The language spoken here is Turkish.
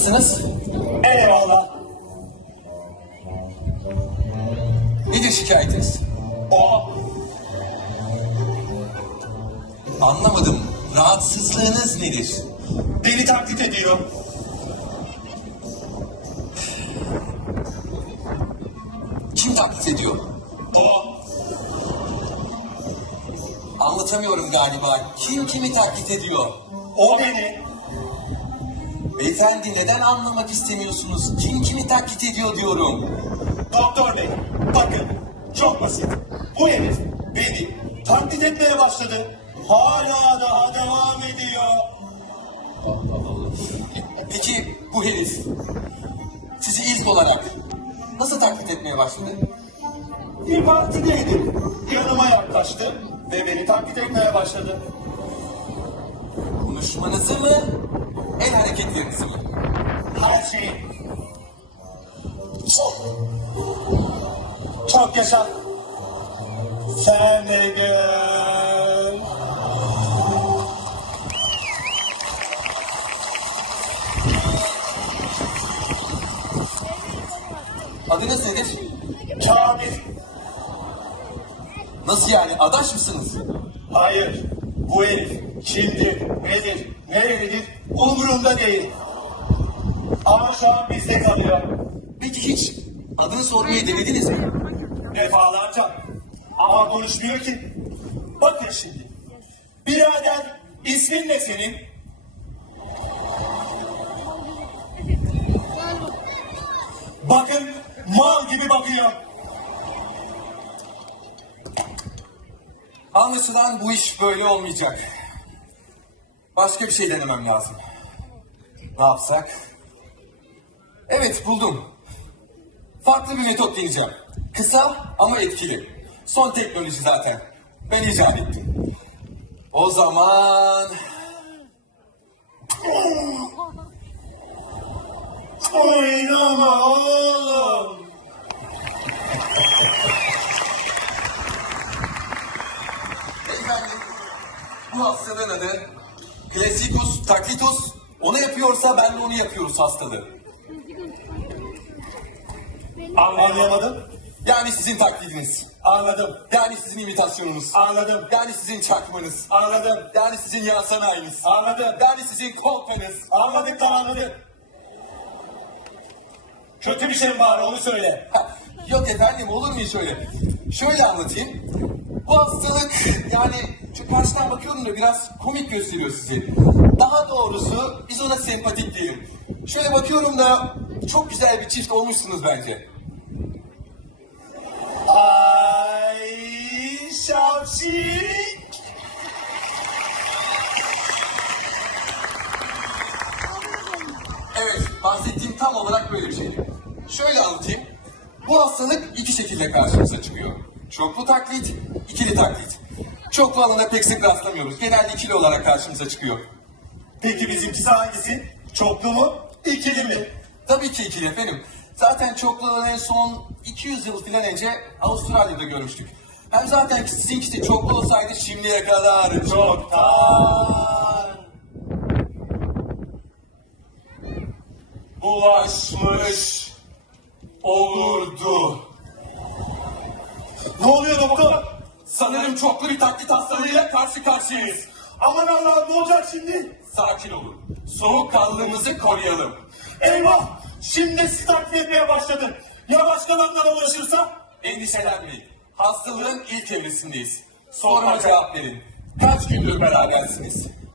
Nasılsınız? Eyvallah. Nedir şikayetiniz? O Anlamadım. Rahatsızlığınız nedir? beni taklit ediyor. Kim taklit ediyor? O Anlatamıyorum galiba. Kim kimi taklit ediyor? o beni. Beyefendi neden anlamak istemiyorsunuz? Kim kimi taklit ediyor diyorum. Doktor bey, bakın çok basit. Bu herif beni taklit etmeye başladı. Hala daha devam ediyor. Peki bu herif sizi ilk olarak nasıl taklit etmeye başladı? Bir partideydim. Yanıma yaklaştı ve beni taklit etmeye başladı. Konuşmanızı mı? El hareketlerinizi mi? Her şeyi. Çok. Çok yaşa. Sen de gel. Adınız nedir? Kamil. Nasıl yani? Adaş mısınız? Hayır. Bu herif kimdir, nedir, nerelidir umurumda değil. Ama şu an bizde kalıyor. Peki hiç adını sormayı denediniz mi? Defalarca. Ama konuşmuyor ki. Bakın şimdi. Birader ismin ne senin? Bakın mal gibi bakıyor. Anlaşılan bu iş böyle olmayacak. Başka bir şey denemem lazım. Ne yapsak? Evet buldum. Farklı bir metot deneyeceğim. Kısa ama etkili. Son teknoloji zaten. Ben icat ettim. O zaman... Oynama oğlum. Beyefendi, bu hastalığın adı Classicus taklitus. Onu yapıyorsa ben de onu yapıyoruz hastalığı. Anlayamadım. Yani sizin taklidiniz. Anladım. Yani sizin imitasyonunuz. Anladım. Yani sizin çakmanız. Anladım. Yani sizin yan sanayiniz. Anladım. Yani sizin kolpanız. Anladık da anladık. Kötü bir şey mi var onu söyle. Ha, Yok efendim olur mu hiç öyle? Şöyle anlatayım. Bu hastalık yani şu karşıdan bakıyorum da biraz komik gösteriyor sizi. Daha doğrusu biz ona sempatik diyelim. Şöyle bakıyorum da çok güzel bir çift olmuşsunuz bence. Ay şapşik. Evet, bahsettiğim tam olarak böyle bir şeydi. Şöyle anlatayım. Bu hastalık iki şekilde karşımıza çıkıyor. Çoklu taklit, ikili taklit. Çoklu alana pek sık rastlamıyoruz. Genelde ikili olarak karşımıza çıkıyor. Peki bizimkisi hangisi? Çoklu mu? İkili mi? Tabii ki ikili efendim. Zaten çoklu alanı en son 200 yıl falan önce Avustralya'da görmüştük. Hem zaten sizinkisi çoklu olsaydı şimdiye kadar çoktan bulaşmış olurdu. Ne oluyor doktor? Sanırım çoklu bir taklit hastalığıyla karşı karşıyayız. Aman Allah'ım ne olacak şimdi? Sakin olun. Soğukkanlılığımızı koruyalım. Eyvah! Şimdi sizi taklit etmeye başladı. Ya başkalarına ulaşırsa? Endişelenmeyin. Hastalığın ilk evresindeyiz. Soruma cevap verin. Kaç gündür berabersiniz?